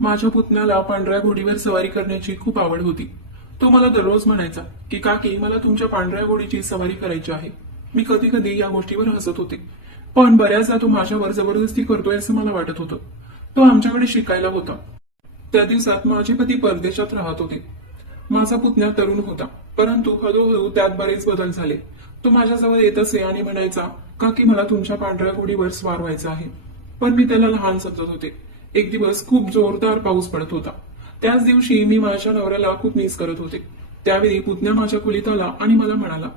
माझ्या पुतण्याला पांढऱ्या घोडीवर सवारी करण्याची खूप आवड होती. तो मला दररोज म्हणायचा की काकी मला तुमच्या पांढऱ्या घोडीची सवारी करायची आहे. मी कधी कधी या गोष्टीवर हसत होते, पण बऱ्याचदा तो माझ्यावर जबरदस्ती करतोय असं मला वाटत होतं. तो आमच्याकडे शिकायला होता. त्या दिवसात माझे पती परदेशात राहत होते. माझा पुतण्या तरुण होता, परंतु हळूहळू त्यात बरेच बदल झाले. तो माझ्याजवळ येत असे आणि म्हणायचा, काकी मला तुमच्या पांढऱ्या घोडीवर स्वार व्हायचं आहे. पण मी त्याला लहान समजत होते. एक दिवस खूप जोरदार पाऊस पडत होता. त्याच दिवशी मी माझ्या नवऱ्याला खूप मिस करत होते. त्यावेळी पुतण्या माझ्या खोलीत आला आणि मला म्हणाला,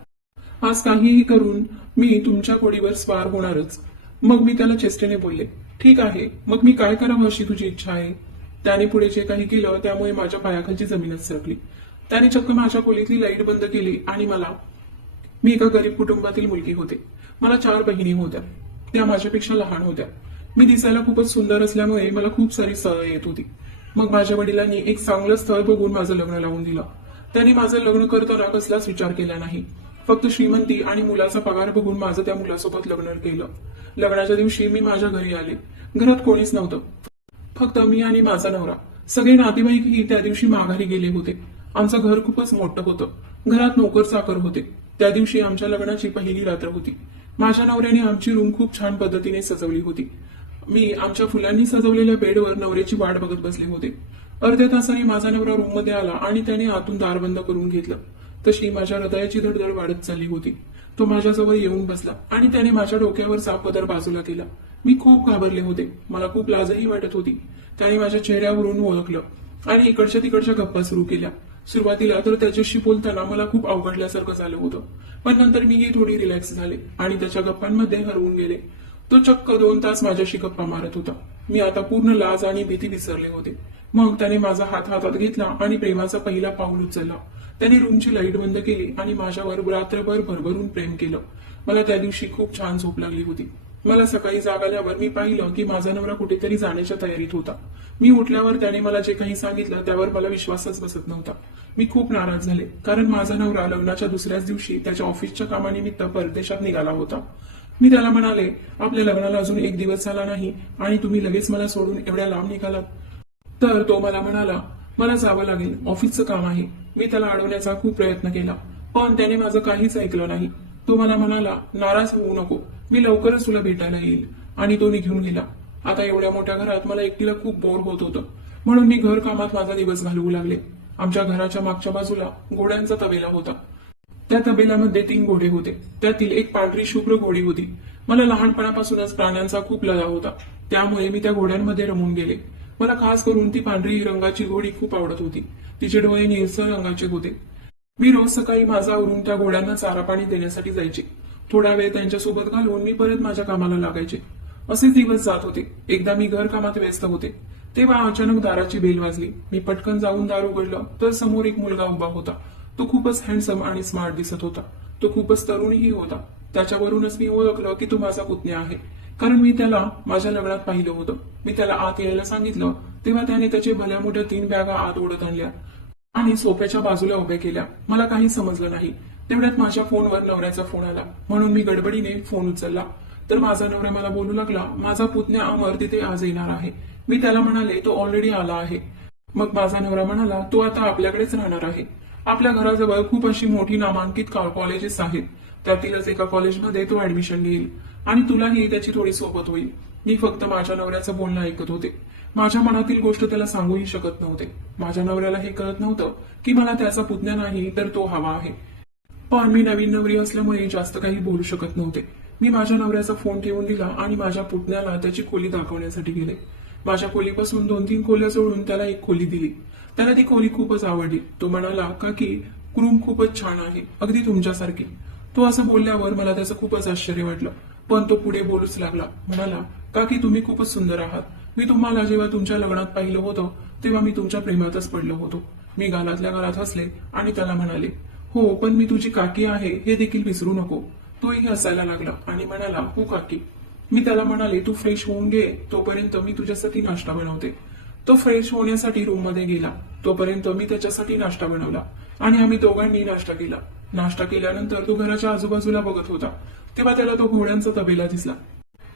आज काहीही करून मी तुमच्या घोडीवर स्वार होणारच. मग मी त्याला चेष्टेने बोलले, ठीक आहे, मग मी काय करावं अशी तुझी इच्छा आहे. त्याने पुढे जे काही केलं त्यामुळे माझ्या पायाखालची जमीनच सरकली. त्याने चक्क माझ्या खोलीतली लाईट बंद केली आणि मी एका गरीब कुटुंबातील मुलगी होते. मला 4 बहिणी होत्या. त्या माझ्यापेक्षा लहान होत्या. मी दिसायला खूपच सुंदर असल्यामुळे मला खूप सारी स्थळं येत होती. मग माझ्या वडिलांनी एक चांगलं स्थळ बघून माझं लग्न लावून दिलं. त्यांनी माझं लग्न करताना कसलाच विचार केला नाही. फक्त श्रीमंती आणि मुलाचा पगार बघून माझं त्या मुलासोबत लग्न केलं. लग्नाच्या दिवशी मी माझ्या घरी आले. घरात कोणीच नव्हतं, फक्त मी आणि माझा नवरा. सगळे नातेवाईकही त्या दिवशी माघारी गेले होते. आमचं घर खूपच मोठं होतं. घरात नोकर चाकर होते. त्या दिवशी आमच्या लग्नाची पहिली रात्र होती. माझ्या नवऱ्याने आमची रूम खूप छान पद्धतीने सजवली होती. मी आमच्या फुलांनी सजवलेल्या बेडवर नवऱ्याची वाट बघत बसले होते. अर्ध्या तासाने माझा नवरा रूममध्ये आला आणि त्याने आतून दार बंद करून घेतलं. तशी माझ्या हृदयाची धडधड वाढत चालली होती. तो माझ्याजवळ येऊन बसला आणि त्याने माझ्या डोक्यावरचा पदर बाजूला केला. मी खूप घाबरले होते. मला खूप लाजही वाटत होती. त्याने माझ्या चेहऱ्यावरून ओळखलं आणि इकडच्या तिकडच्या गप्पा सुरू केल्या. सुरुवातीला तर त्याच्याशी बोलताना मला खूप अवघडल्यासारखं झालं होतं, पण नंतर मीही थोडी रिलॅक्स झाले आणि त्याच्या गप्पांमध्ये हरवून गेले. तो चक्क 2 तास माझ्याशी गप्पा मारत होता. मी आता पूर्ण लाज आणि भीती विसरले होते. मग त्याने माझा हात हातात घेतला आणि प्रेमाचा पहिला पाऊल उचलला. त्याने रूमची लाईट बंद केली आणि माझ्यावर रात्रभर भरभरून प्रेम केलं. मला त्या दिवशी खूप छान झोप लागली होती. मला सकाळी जाग आल्यावर मी पाहिलं की माझा नवरा कुठेतरी जाण्याच्या तयारीत होता. मी उठल्यावर त्याने मला जे काही सांगितलं त्यावर मला विश्वासच बसत नव्हता. मी खूप नाराज झाले, कारण माझा नवरा लग्नाच्या दुसऱ्याच दिवशी त्याच्या ऑफिसच्या कामानिमित्त परदेशात निघाला होता. मी त्याला म्हणाले, आपल्या लग्नाला अजून 1 दिवस झाला नाही आणि तुम्ही लगेच मला सोडून एवढ्या लांब निघालात. तर तो मला म्हणाला, मला जावं लागेल, ऑफिसचं काम आहे. मी त्याला अडवण्याचा खूप प्रयत्न केला, पण त्याने माझं काहीच ऐकलं नाही. तो मला म्हणाला, नाराज होऊ नको, मी लवकरच तुला भेटायला येईल. आणि तो निघून गेला. आता एवढ्या मोठ्या घरात मला एकटीला खूप बोर होत होतं, म्हणून मी घर कामात माझा दिवस घालवू लागले. आमच्या घराच्या मागच्या बाजूला घोड्यांचा तबेला होता. त्या तबेल्यामध्ये 3 घोडे होते. त्यातील एक पांढरी शुभ्र घोडी होती. मला लहानपणापासूनच प्राण्यांचा खूप लळा होता, त्यामुळे मी त्या घोड्यांमध्ये रमून गेले. मला खास करून ती पांढरी रंगाची घोडी खूप आवडत होती. तिचे डोळे निळसर रंगाचे होते. मी रोज सकाळी माझा आवरून त्या घोड्यांना चारा पाणी देण्यासाठी जायचे. थोडा वेळ त्यांच्यासोबत घालवून मी परत माझ्या कामाला लागायचे. असेच दिवस जात होते. एकदा मी घर कामात व्यस्त होते, तेव्हा अचानक दाराची बेल वाजली. मी पटकन जाऊन दार उघडलं तर समोर एक मुलगा उभा होता. तो खूपच हँडसम आणि स्मार्ट दिसत होता. तो खूपच तरुणही होता. त्याच्यावरूनच मी ओळखलं की तो माझा पुतण्या आहे, कारण मी त्याला माझ्या लग्नात पाहिलं होतं. मी त्याला आत यायला सांगितलं तेव्हा त्याने त्याचे भल्या मोठ्या 3 बॅगा आत ओढत आणल्या आणि सोफ्याच्या बाजूला उभ्या केल्या. मला काही समजलं नाही. तेवढ्यात माझ्या फोनवर नवऱ्याचा फोन आला, म्हणून मी गडबडीने फोन उचलला. तर माझा नवरा मला बोलू लागला, माझा पुतण्या अमर तिथे आज येणार आहे. मी त्याला म्हणाले, तो ऑलरेडी आला आहे. मग माझा नवरा म्हणाला, तो आता आपल्याकडेच राहणार आहे. आपल्या घराजवळ खूप अशी मोठी नामांकित कॉलेजेस आहेत. त्यातीलच एका कॉलेजमध्ये तो ऍडमिशन घेईल आणि तुलाही त्याची थोडी सोबत होईल. मी फक्त माझ्या नवऱ्याचं बोलणं ऐकत होते. माझ्या मनातील गोष्ट त्याला सांगूही शकत नव्हते. माझ्या नवऱ्याला हे कळत नव्हतं की मला त्याचा पुतण्या नाही तर तो हवा आहे. पण मी नवीन नवरी असल्यामुळे जास्त काही बोलू शकत नव्हते. मी माझ्या नवऱ्याचा फोन ठेवून दिला आणि माझ्या पुतण्याला त्याची खोली दाखवण्यासाठी गेले. माझ्या खोलीपासून 2-3 खोल्या सोडून त्याला एक खोली दिली. त्याला ती खोली खूपच आवडली. तो म्हणाला, काकी रूम खूपच छान आहे, अगदी तुमच्यासारखी. तो असं बोलल्यावर मला त्याचं खूपच आश्चर्य वाटलं, पण तो पुढे बोलूच लागला. म्हणाला, काकी तुम्ही खूपच सुंदर आहात. मी तुम्हाला जेव्हा तुमच्या लग्नात पाहिलं होतं तेव्हा मी तुमच्या प्रेमातच पडलो होतो. मी गालातल्या गालात हसले आणि त्याला म्हणाले, हो, पण मी तुझी काकी आहे हे देखील विसरू नको. तोही हसायला लागला आणि म्हणाला, हो काकी. मी त्याला म्हणाले, तू फ्रेश होऊन घे, तोपर्यंत मी तुझ्यासाठी नाश्ता बनवते. तो फ्रेश होण्यासाठी रूम मध्ये गेला. तोपर्यंत मी त्याच्यासाठी नाश्ता बनवला आणि आम्ही दोघांनी नाश्ता केला. नाश्ता केल्यानंतर तो घराच्या आजूबाजूला बघत होता. तेव्हा त्याला तो घोड्यांचा तबेला दिसला.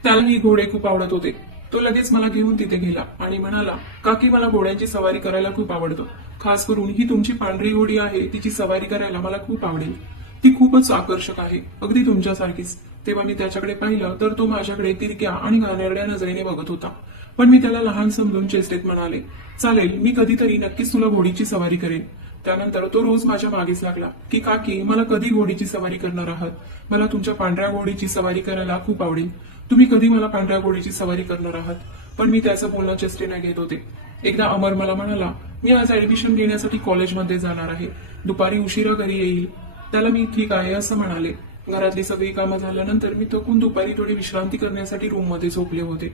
त्याला ही घोडे खूप आवडत होते. तो लगेच मला घेऊन तिथे गेला आणि म्हणाला, काकी मला घोड्यांची सवारी करायला खूप आवडतं. खास करून ही तुमची पांढरी घोडी आहे तिची सवारी करायला मला खूप आवडेल. ती खूपच आकर्षक आहे, अगदी तुमच्यासारखीच. तेव्हा मी त्याच्याकडे पाहिलं तर तो माझ्याकडे तिरक्या आणि घाणेरड्या नजरेने बघत होता. पण मी त्याला लहान समजून चेष्टेत म्हणाले, चालेल, मी कधीतरी नक्कीच तुला घोडीची सवारी करेन. त्यानंतर तो रोज माझ्या मागेच लागला की काकी मला कधी घोडीची सवारी करणार आहात. मला तुमच्या पांढऱ्या घोडीची सवारी करायला खूप आवडेल. तुम्ही कधी मला पांढऱ्या घोडीची सवारी करणार आहात. पण मी त्याचं बोलणं चेष्टेने घेत होते. एकदा अमर मला म्हणाला, मी आज ऍडमिशन घेण्यासाठी कॉलेजमध्ये जाणार आहे. दुपारी उशिरा घरी येईल. त्याला मी ठीक आहे असं म्हणाले. घरातली सगळी कामं झाल्यानंतर मी थकून दुपारी थोडी विश्रांती करण्यासाठी रूममध्ये झोपले होते.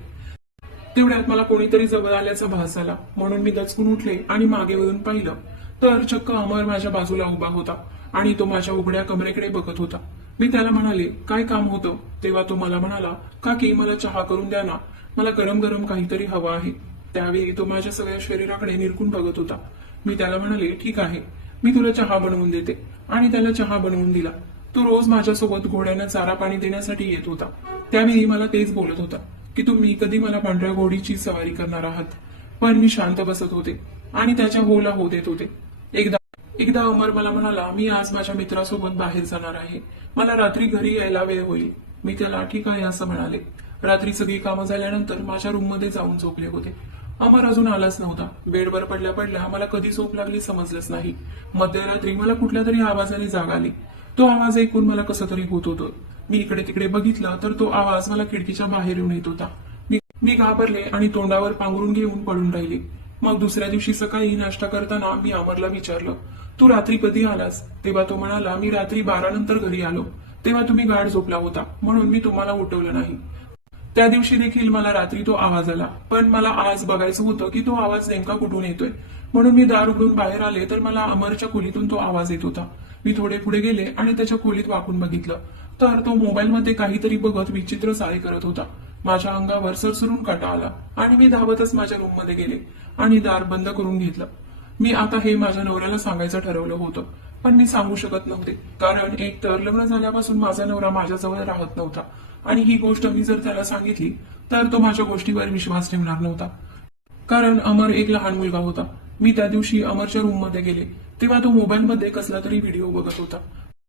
तेवढ्यात मला कोणीतरी जवळ आल्याचा भास झाला, म्हणून मी दचकून उठले आणि मागे वळून पाहिलं तर चक्क अमर माझ्या बाजूला उभा होता आणि तो माझ्या उघड्या कमरेकडे बघत होता. मी त्याला म्हणाले, काय काम होतं. तेव्हा तो मला म्हणाला, काकी मला चहा करून द्या ना, मला गरम गरम काहीतरी हवं आहे. त्यावेळी तो माझ्या सगळ्या शरीराकडे निरखून बघत होता. मी त्याला म्हणाले, ठीक आहे, मी तुला चहा बनवून देते. आणि त्याला चहा बनवून दिला. तो रोज माझ्यासोबत घोड्यांना चारा पाणी देण्यासाठी येत होता. त्यावेळी मला तेच बोलत होता की तुम्ही कधी मला पांढऱ्या घोडीची सवारी करणार आहात. पण मी शांत बसत होते आणि त्याच्या होला हो देत होते. एकदा अमर मला म्हणाला, मी आज माझ्या मित्रासोबत बाहेर जाणार आहे. मला रात्री घरी यायला वेळ होईल. मी त्याला ठीक आहे असं म्हणाले. रात्री सगळी कामं झाल्यानंतर माझ्या रूममध्ये जाऊन झोपले होते. अमर अजून आलाच नव्हता. बेडवर पडल्या पडल्या मला कधी झोप लागली समजलंच नाही. मध्यरात्री मला कुठल्या तरी आवाजाने जाग आली. तो आवाज ऐकून मला कसं तरी होत होतं. मी इकडे तिकडे बघितलं तर तो आवाज मला खिडकीच्या बाहेर येऊन येत होता. मी घाबरले आणि तोंडावर पांघरून घेऊन पडून राहिले. मग दुसऱ्या दिवशी सकाळी नाश्ता करताना मी अमरला विचारलं, तू रात्री कधी आलास. तेव्हा तो म्हणाला, मी रात्री 12 नंतर घरी आलो. तेव्हा तुम्ही गाढ झोपला होता म्हणून मी तुम्हाला उठवलं नाही. त्या दिवशी देखील मला रात्री तो आवाज आला. पण मला आज बघायचं होतं की तो आवाज नेमका कुठून येतोय. म्हणून मी दार उघडून बाहेर आले तर मला अमरच्या खोलीतून तो आवाज येत होता. मी थोडे पुढे गेले आणि त्याच्या खोलीत वाकून बघितलं तर तो मोबाईलमध्ये काहीतरी बघत विचित्र चाळे करत होता. माझ्या अंगावर सरसरून काटा आला आणि मी धावतच माझ्या रूममध्ये गेले आणि दार बंद करून घेतलं. मी आता हे माझ्या नवऱ्याला सांगायचं ठरवलं होतं, पण मी सांगू शकत नव्हते. कारण एक तर लग्न झाल्यापासून माझा नवरा माझ्याजवळ राहत नव्हता आणि ही गोष्ट मी जर त्याला सांगितली तर तो माझ्या गोष्टीवर विश्वास ठेवणार नव्हता. कारण अमर एक लहान मुलगा होता. मी त्या दिवशी अमरच्या रूममध्ये गेले तेव्हा तो मोबाईलमध्ये कसला तरी व्हिडिओ बघत होता.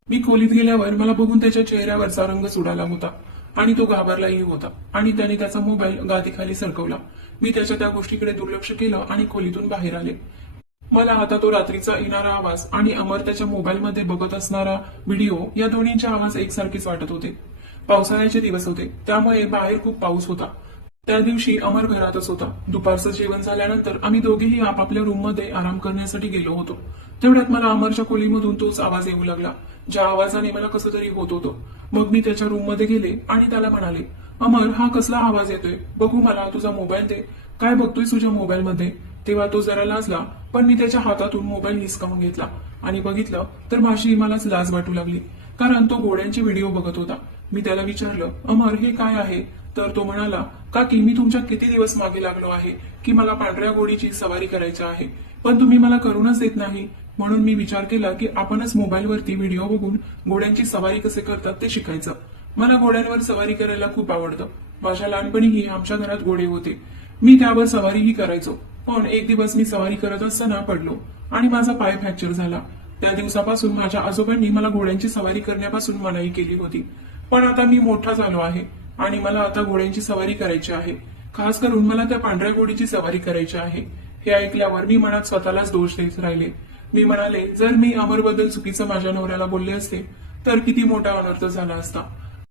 मी खोलीत गेल्यावर मला बघून त्याच्या चेहऱ्यावरचा रंग सुडाला होता आणि तो घाबरलाही होता आणि त्याने त्याचा मोबाईल गादीखाली सरकवला. मी त्याच्या त्या गोष्टीकडे दुर्लक्ष केलं आणि खोलीतून बाहेर आले. मला आता तो रात्रीचा येणारा आवाज आणि अमर त्याच्या मोबाईलमध्ये बघत असणारा व्हिडिओ या दोन्हींचे आवाज एकसारखेच वाटत होते. पावसाळ्याचे दिवस होते त्यामुळे बाहेर खूप पाऊस होता. त्या दिवशी अमर घरातच होता. दुपारचं जेवण झाल्यानंतर आम्ही दोघेही आपापल्या रूममध्ये आराम करण्यासाठी गेलो होतो. तेवढ्यात मला अमरच्या खोलीमधून तोच आवाज येऊ लागला, ज्या आवाजाने मला कसं तरी होत होतं. मग मी त्याच्या रूममध्ये गेले आणि त्याला म्हणाले, अमर, हा कसला आवाज येतोय. बघू मला तुझा मोबाईल दे. काय बघतोय तुझ्या मोबाईलमध्ये. तेव्हा तो जरा लाजला, पण मी त्याच्या हातातून मोबाईल हिसकावून घेतला आणि बघितलं तर माझी मलाच लाज वाटू लागली. कारण तो घोड्यांचे व्हिडिओ बघत होता. मी त्याला विचारलं, अमर, हे काय आहे. तर तो म्हणाला, काकी, मी तुमच्या किती दिवस मागे लागलो आहे की मला पांढऱ्या घोडीची सवारी करायची आहे, पण तुम्ही मला करूनच देत नाही. म्हणून मी विचार केला की आपणच मोबाईलवरती व्हिडिओ बघून घोड्यांची सवारी कसे करतात ते शिकायचं. मला घोड्यांवर सवारी करायला खूप आवडतं. माझ्या लहानपणीही आमच्या घरात घोडे होते. मी त्यावर सवारीही करायचो. पण एक दिवस मी सवारी करत असताना पडलो आणि माझा पाय फ्रॅक्चर झाला. त्या दिवसापासून माझ्या आजोबांनी मला घोड्यांची सवारी करण्यापासून मनाई केली होती. पण आता मी मोठा झालो आहे आणि मला आता घोड्यांची सवारी करायची आहे. खास करून मला त्या पांढऱ्या घोडीची सवारी करायची आहे. हे ऐकल्यावर मी मनात स्वतःलाच दोष देत राहिले. मी म्हणाले, जर मी अमरबद्दल चुकीचं माझ्या नवऱ्याला बोलले असते तर किती मोठा अनर्थ झाला असता.